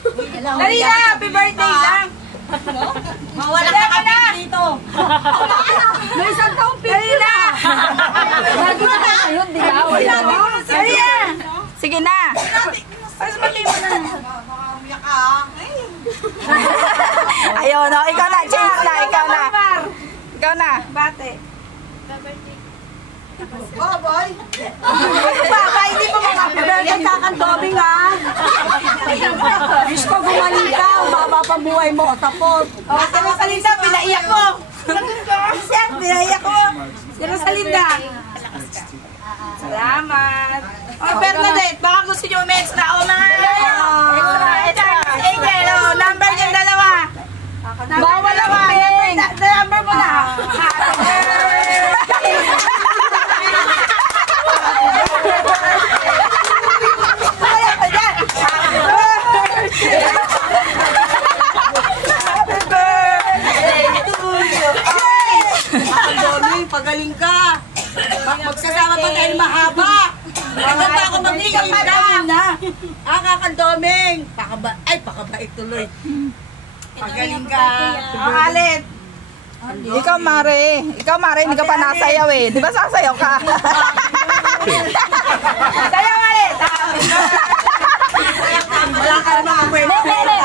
Dali na, happy birthday lang. Mawala ka kami dito. May isang taong pili na. Lagi na kayo, di ka. Dali na. Sige na. Mas mali mo na. Umiyak ka. Ayun, no? Ikaw na, change na, ikaw na. Ikaw na. Bate. Baboy. Baba, hindi mo makapagay kakandobing ha. Wish ko gumaling ka, umaba pa buhay mo, tapos. O, si Rosalinda, pinaiyak mo. Siya, pinaiyak mo. Si Rosalinda. Salamat. O, Bernadette, baka gusto nyo may extra. O, mga extra. Angel, o, number yung dalawa. Bawal lang, number mo na. Pagaling ka. Magsasama pa tayo mahaba. Hanggang pa ako magbigay na. Kakandoming. Pakabait tuloy. Pagaling ka. O, Alit. Ikaw, Mare. Ikaw, Mare, hindi ka pa nasayaw eh. Di ba sasayaw ka? Sayaw, Alit. Wala ka naman ang pwede.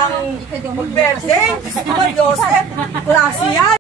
Mag-birthday. Mag-Joseph. Klase yan.